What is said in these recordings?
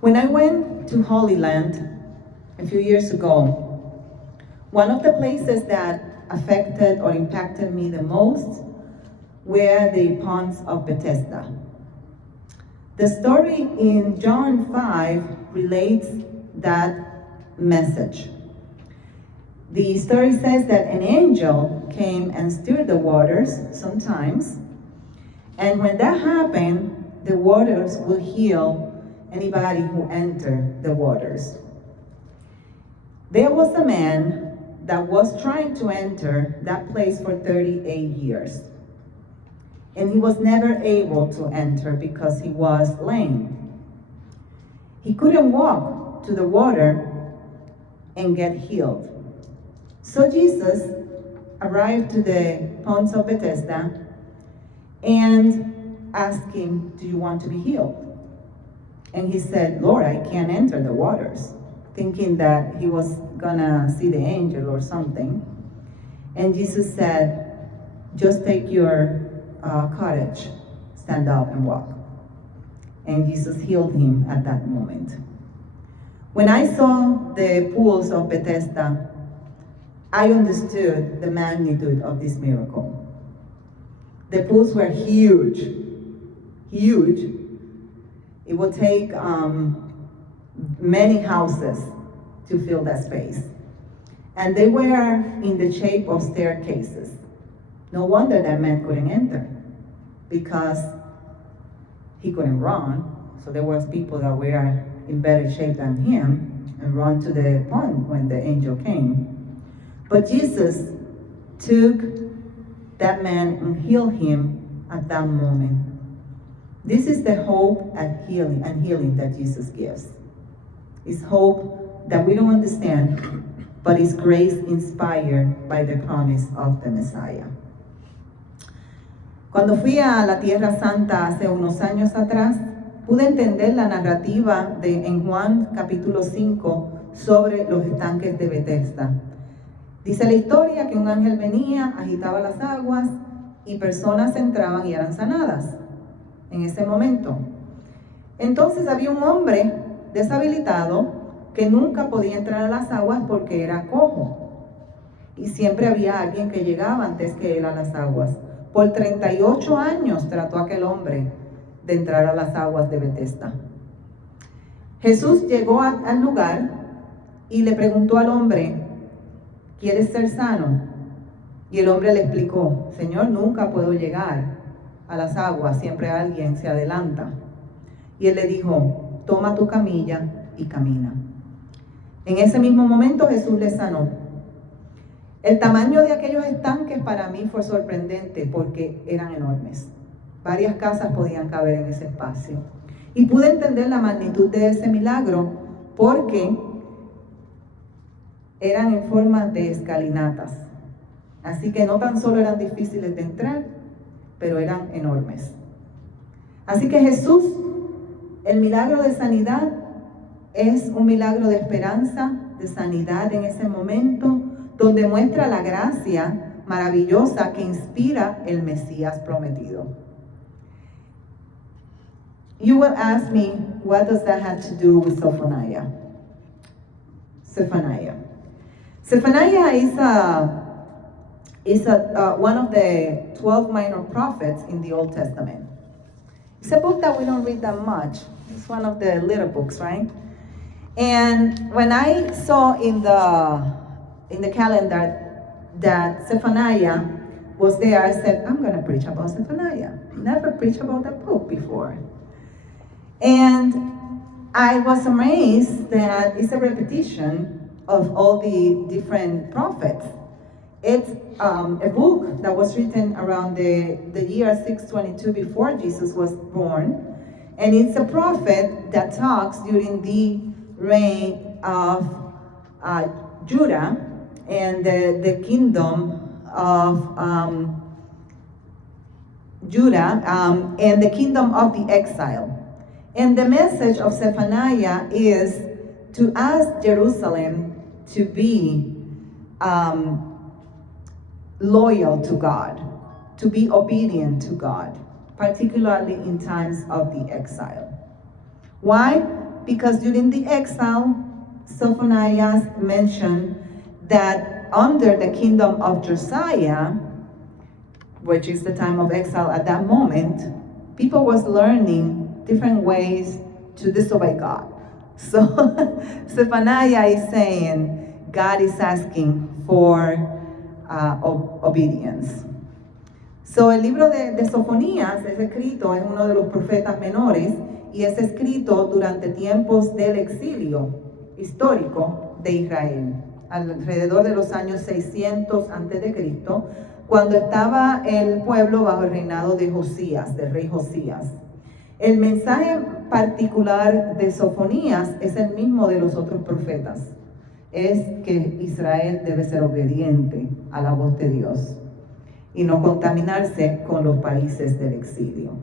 When I went to Holy Land a few years ago, one of the places that affected or impacted me the most were the ponds of Bethesda. The story in John 5 relates that message. The story says that an angel came and stirred the waters sometimes, and when that happened, the waters will heal anybody who entered the waters. There was a man that was trying to enter that place for 38 years. And he was never able to enter because he was lame. He couldn't walk to the water and get healed. So Jesus arrived to the ponds of Bethesda and asked him, "Do you want to be healed?" And he said, "Lord, I can't enter the waters," thinking that he was gonna see the angel or something. And Jesus said, "Just take your cottage, stand up and walk." And Jesus healed him at that moment. When I saw the pools of Bethesda, I understood the magnitude of this miracle. The pools were huge, huge. It would take many houses to fill that space. And they were in the shape of staircases. No wonder that man couldn't enter, because he couldn't run. So there was people that were in better shape than him and run to the pond when the angel came. But Jesus took that man and healed him at that moment. This is the hope and healing that Jesus gives. It's hope that we don't understand, but it's grace inspired by the promise of the Messiah. Cuando fui a la Tierra Santa hace unos años atrás, pude entender la narrativa en Juan capítulo 5 sobre los estanques de Bethesda. Dice la historia que un ángel venía, agitaba las aguas y personas entraban y eran sanadas en ese momento. Entonces había un hombre deshabilitado que nunca podía entrar a las aguas porque era cojo. Y siempre había alguien que llegaba antes que él a las aguas. Por 38 años trató aquel hombre de entrar a las aguas de Bethesda. Jesús llegó al lugar y le preguntó al hombre, ¿quieres ser sano? Y el hombre le explicó, Señor, nunca puedo llegar a las aguas, siempre alguien se adelanta. Y él le dijo, toma tu camilla y camina. En ese mismo momento Jesús le sanó. El tamaño de aquellos estanques para mí fue sorprendente porque eran enormes. Varias casas podían caber en ese espacio. Y pude entender la magnitud de ese milagro porque eran en forma de escalinatas. Así que no tan solo eran difíciles de entrar, pero eran enormes. Así que Jesús, el milagro de sanidad, es un milagro de esperanza, de sanidad en ese momento, donde muestra la gracia maravillosa que inspira el Mesías prometido. You will ask me, what does that have to do with Zephaniah? Zephaniah is one of the 12 minor prophets in the Old Testament. It's a book that we don't read that much. It's one of the little books, right? And when I saw in the calendar that Zephaniah was there, I said, I'm going to preach about Zephaniah. Never preached about that book before. And I was amazed that it's a repetition of all the different prophets. It's a book that was written around the year 622 before Jesus was born. And it's a prophet that talks during the reign of Judah and the kingdom of Judah and the kingdom of the exile. And the message of Zephaniah is to ask Jerusalem to be loyal to God, to be obedient to God, particularly in times of the exile. Why? Because during the exile, Sophonias mentioned that under the kingdom of Josiah, which is the time of exile at that moment, people was learning different ways to disobey God. So Zephaniah is saying God is asking for obedience. So el libro de Sofonías es escrito, es uno de los profetas menores y es escrito durante tiempos del exilio histórico de Israel, alrededor de los años 600 a.C., cuando estaba el pueblo bajo el reinado de Josías, del rey Josías. El mensaje particular de Sofonías es el mismo de los otros profetas. Es que Israel debe ser obediente a la voz de Dios y no contaminarse con los países del exilio.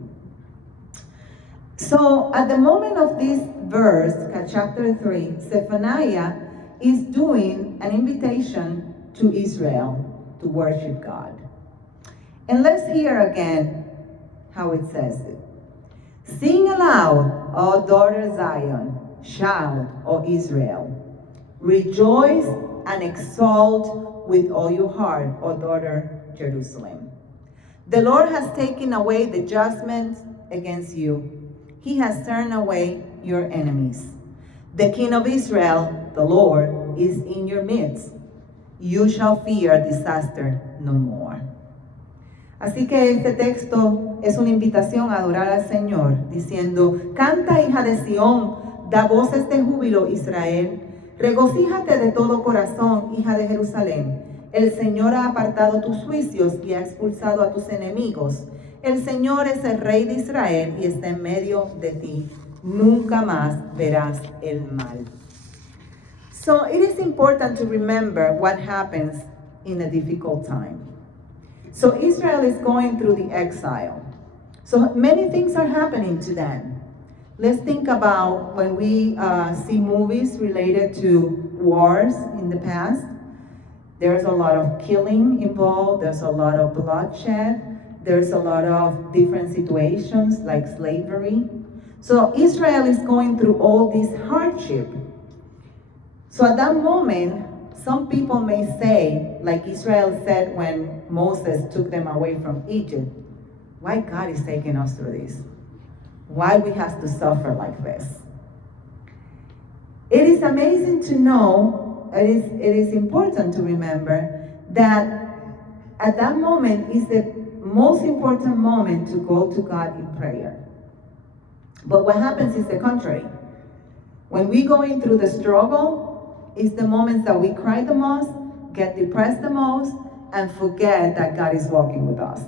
So, at the moment of this verse, chapter 3, Zephaniah is doing an invitation to Israel to worship God. And let's hear again how it says it. Sing aloud, O daughter Zion, shout, O Israel. Rejoice and exult with all your heart, O daughter Jerusalem. The Lord has taken away the judgment against you. He has turned away your enemies. The King of Israel, the Lord, is in your midst. You shall fear disaster no more. Así que este texto es una invitación a adorar al Señor, diciendo, canta, hija de Sión, da voces de júbilo, Israel. Regocíjate de todo corazón, hija de Jerusalén. El Señor ha apartado tus juicios y ha expulsado a tus enemigos. El Señor es el Rey de Israel y está en medio de ti. Nunca más verás el mal. So it is important to remember what happens in a difficult time. So Israel is going through the exile. So many things are happening to them. Let's think about when we see movies related to wars in the past. There's a lot of killing involved. There's a lot of bloodshed. There's a lot of different situations like slavery. So Israel is going through all this hardship. So at that moment, some people may say, like Israel said when Moses took them away from Egypt, why God is taking us through this? Why we have to suffer like this? It is amazing to know, it is important to remember that at that moment is the most important moment to go to God in prayer. But what happens is the contrary. When we go in through the struggle, it's the moments that we cry the most, get depressed the most, and forget that God is walking with us.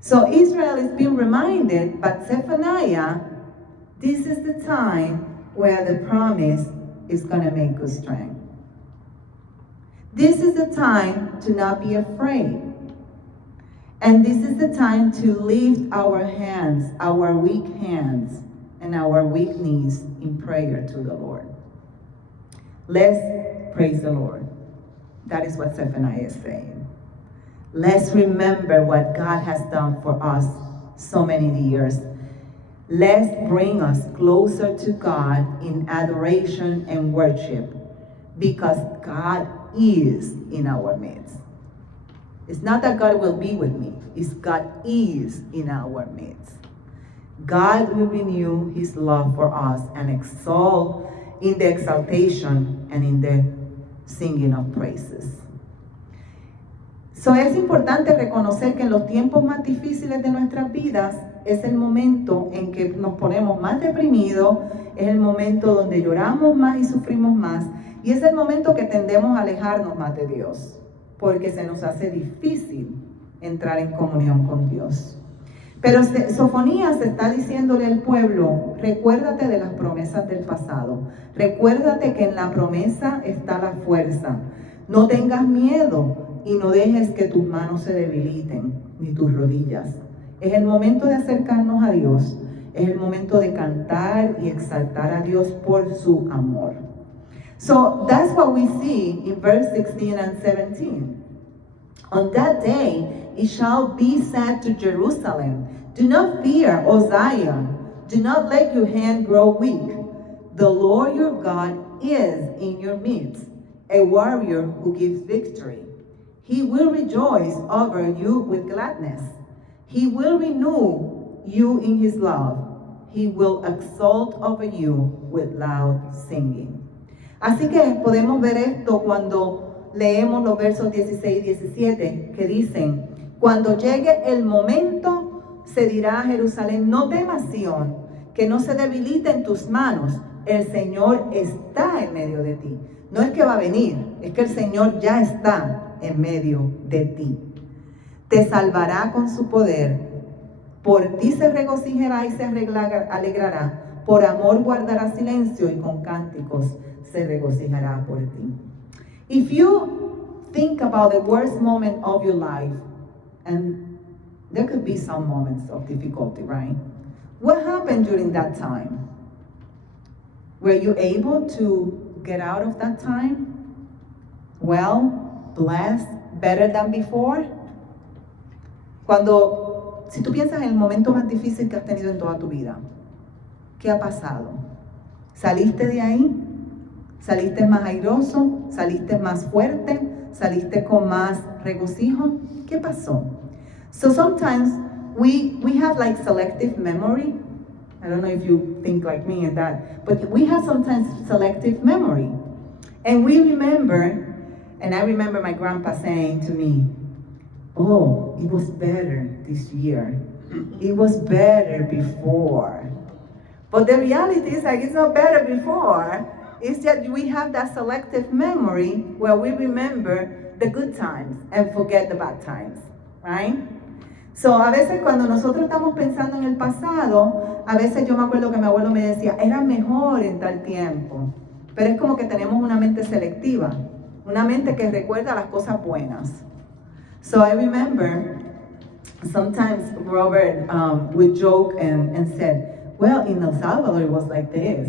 So Israel is being reminded, but Zephaniah, this is the time where the promise is going to make good strength. This is the time to not be afraid. And this is the time to lift our hands, our weak hands, and our weak knees in prayer to the Lord. Let's praise the Lord. That is what Zephaniah is saying. Let's remember what God has done for us so many years. Let's bring us closer to God in adoration and worship, because God is in our midst. It's not that God will be with me, it's God is in our midst. God will renew his love for us and exalt in the exaltation and in the singing of praises. So es importante reconocer que en los tiempos más difíciles de nuestras vidas es el momento en que nos ponemos más deprimidos, es el momento donde lloramos más y sufrimos más, y es el momento que tendemos a alejarnos más de Dios, porque se nos hace difícil entrar en comunión con Dios. Pero Sofonías está diciéndole al pueblo, recuérdate de las promesas del pasado, recuérdate que en la promesa está la fuerza, no tengas miedo y no dejes que tus manos se debiliten, ni tus rodillas. Es el momento de acercarnos a Dios, es el momento de cantar y exaltar a Dios por su amor. So that's what we see in verse 16 and 17. On that day it shall be said to Jerusalem, do not fear, O Zion. Do not let your hand grow weak. The Lord your God is in your midst, a warrior who gives victory. He will rejoice over you with gladness. He will renew you in his love. He will exalt over you with loud singing. Así que podemos ver esto cuando leemos los versos 16 y 17 que dicen, cuando llegue el momento, se dirá a Jerusalén, no temas, Sión, que no se debilite en tus manos. El Señor está en medio de ti. No es que va a venir, es que el Señor ya está en medio de ti. Te salvará con su poder. Por ti se regocijará y se alegrará. Por amor guardará silencio y con cánticos se regocijará por ti. If you think about the worst moment of your life, and there could be some moments of difficulty, right? What happened during that time? Were you able to get out of that time? Well, blessed, better than before? Si tú piensas en el momento más difícil que has tenido en toda tu vida, ¿qué ha pasado? ¿Saliste de ahí? ¿Saliste más airoso? ¿Saliste más fuerte? ¿Saliste con más regocijo? ¿Qué pasó? So sometimes we have like selective memory. I don't know if you think like me in that, but we have sometimes selective memory. And we remember, and I remember my grandpa saying to me, oh, it was better this year. It was better before. But the reality is like it's not better before. It's that we have that selective memory where we remember the good times and forget the bad times, right? So, a veces cuando nosotros estamos pensando en el pasado, a veces yo me acuerdo que mi abuelo me decía, era mejor en tal tiempo. Pero es como que tenemos una mente selectiva, una mente que recuerda las cosas buenas. So I remember sometimes Robert would joke and said, well, in El Salvador it was like this.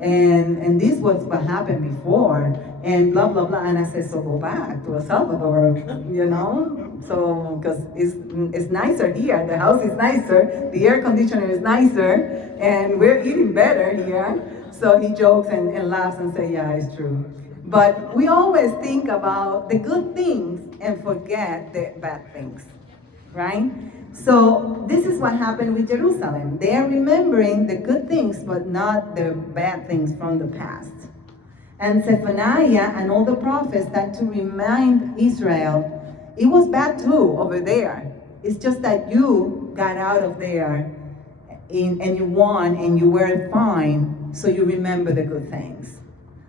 And this was what happened before, and blah, blah, blah. And I said, so go back to El Salvador, you know? So, because it's nicer here, the house is nicer, the air conditioner is nicer, and we're eating better here. So he jokes and laughs and says, yeah, it's true. But we always think about the good things and forget the bad things, right? So this is what happened with Jerusalem. They are remembering the good things, but not the bad things from the past. And Zephaniah and all the prophets had to remind Israel, it was bad too over there. It's just that you got out of there and you won and you were fine, so you remember the good things.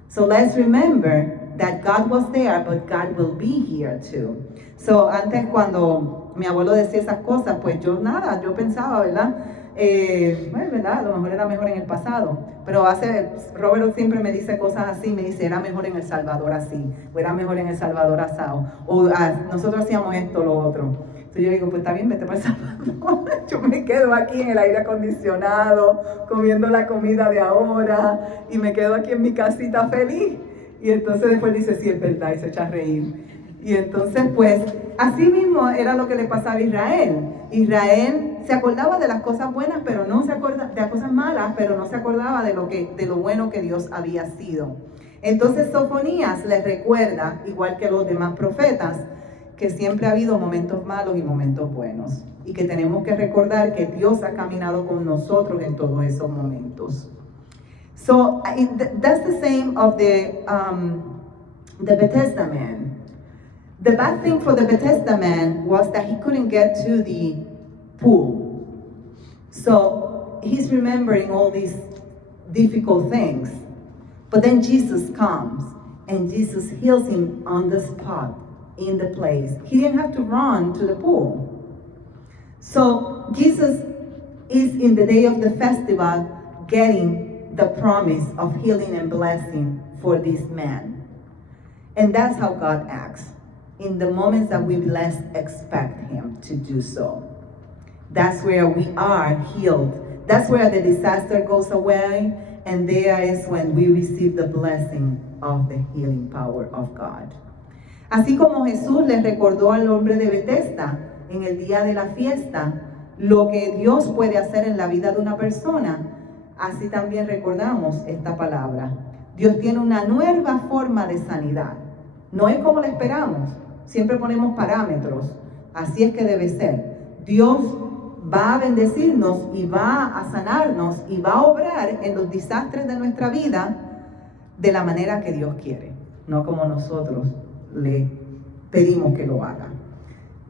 So let's remember that God was there, but God will be here too. So antes cuando mi abuelo decía esas cosas, pues yo pensaba, ¿verdad? Bueno, ¿verdad? A lo mejor era mejor en el pasado. Pero Robert siempre me dice cosas así, me dice, era mejor en El Salvador así, o era mejor en El Salvador asado, o nosotros hacíamos esto, lo otro. Entonces yo digo, pues está bien, vete para El Salvador. Yo me quedo aquí en el aire acondicionado, comiendo la comida de ahora, y me quedo aquí en mi casita feliz. Y entonces después dice, sí, es verdad, y se echa a reír. Y entonces, pues, así mismo era lo que le pasaba a Israel. Israel se acordaba de las cosas buenas, pero no se acordaba de las cosas malas, pero no se acordaba de lo bueno que Dios había sido. Entonces, Sofonías les recuerda, igual que los demás profetas, que siempre ha habido momentos malos y momentos buenos. Y que tenemos que recordar que Dios ha caminado con nosotros en todos esos momentos. So, that's the same of the Bethesda man. The bad thing for the Bethesda man was that he couldn't get to the pool. So he's remembering all these difficult things. But then Jesus comes and Jesus heals him on the spot, in the place. He didn't have to run to the pool. So Jesus is in the day of the festival getting the promise of healing and blessing for this man. And that's how God acts. In the moments that we least expect him to do so. That's where we are healed. That's where the disaster goes away, and there is when we receive the blessing of the healing power of God. Así como Jesús le recordó al hombre de Bethesda en el día de la fiesta lo que Dios puede hacer en la vida de una persona, así también recordamos esta palabra. Dios tiene una nueva forma de sanidad. No es como la esperamos. Siempre ponemos parámetros. Así es que debe ser. Dios va a bendecirnos y va a sanarnos y va a obrar en los desastres de nuestra vida de la manera que Dios quiere, no como nosotros le pedimos que lo haga.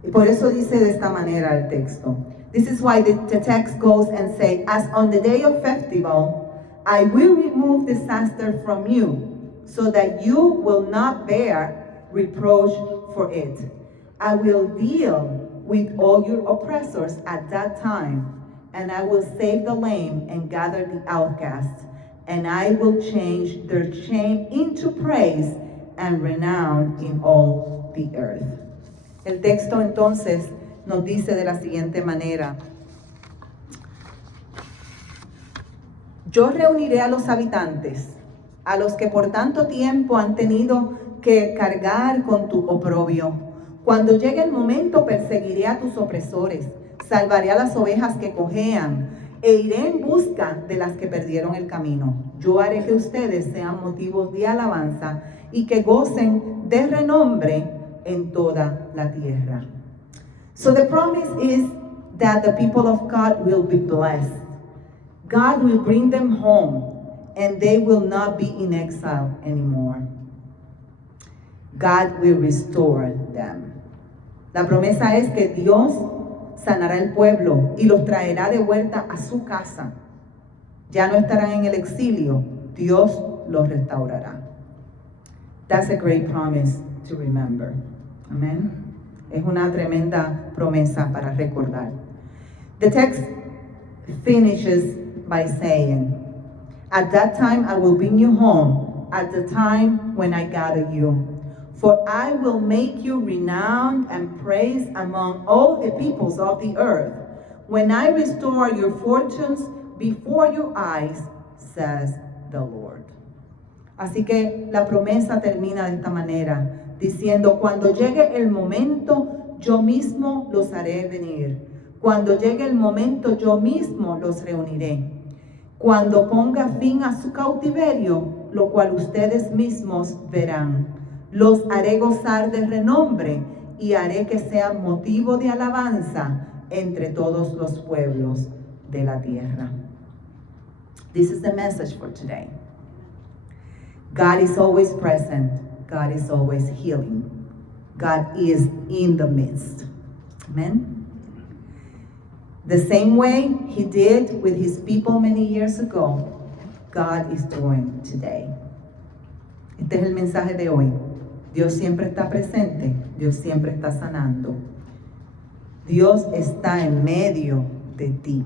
Y por eso dice de esta manera el texto. This is why the text goes and say, as on the day of festival, I will remove disaster from you, so that you will not bear reproach for it. I will deal with all your oppressors at that time, and I will save the lame and gather the outcasts, and I will change their shame into praise and renown in all the earth. El texto entonces nos dice de la siguiente manera: yo reuniré a los habitantes, a los que por tanto tiempo han tenido que cargar con tu oprobio. Cuando llegue el momento, perseguiré a tus opresores, salvaré a las ovejas que cojean, e iré en busca de las que perdieron el camino. Yo haré que ustedes sean motivos de alabanza y que gocen de renombre en toda la tierra. So the promise is that the people of God will be blessed. God will bring them home, and they will not be in exile anymore. God will restore them. La promesa es que Dios sanará el pueblo y los traerá de vuelta a su casa. Ya no estarán en el exilio, Dios los restaurará. That's a great promise to remember. Amen. Es una tremenda promesa para recordar. The text finishes by saying, at that time I will bring you home, at the time when I gather you. For I will make you renowned and praised among all the peoples of the earth, when I restore your fortunes before your eyes, says the Lord. Así que la promesa termina de esta manera, diciendo, cuando llegue el momento, yo mismo los haré venir. Cuando llegue el momento, yo mismo los reuniré. Cuando ponga fin a su cautiverio, lo cual ustedes mismos verán. Los haré gozar de renombre y haré que sean motivo de alabanza entre todos los pueblos de la tierra. This is the message for today. God is always present. God is always healing. God is in the midst. Amen. The same way He did with His people many years ago, God is doing today. Este es el mensaje de hoy. Dios siempre está presente, Dios siempre está sanando. Dios está en medio de ti.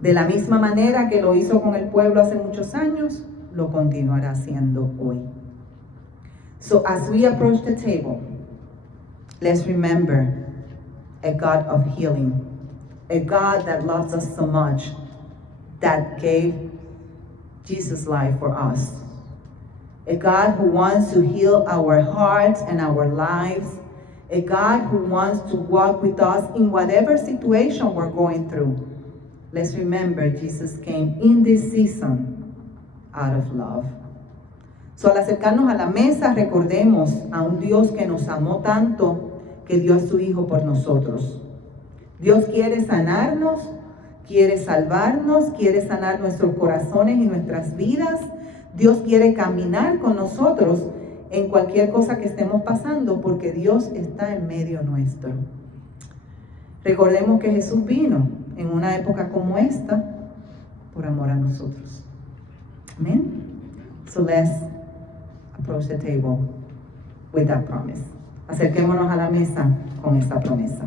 De la misma manera que lo hizo con el pueblo hace muchos años, lo continuará haciendo hoy. So as we approach the table, let's remember a God of healing, a God that loves us so much, that gave Jesus' life for us. A God who wants to heal our hearts and our lives. A God who wants to walk with us in whatever situation we're going through. Let's remember Jesus came in this season out of love. So al acercarnos a la mesa, recordemos a un Dios que nos amó tanto que dio a su Hijo por nosotros. Dios quiere sanarnos, quiere salvarnos, quiere sanar nuestros corazones y nuestras vidas. Dios quiere caminar con nosotros en cualquier cosa que estemos pasando, porque Dios está en medio nuestro. Recordemos que Jesús vino en una época como esta por amor a nosotros. Amen. So let's approach the table with that promise. Acerquémonos a la mesa con esta promesa.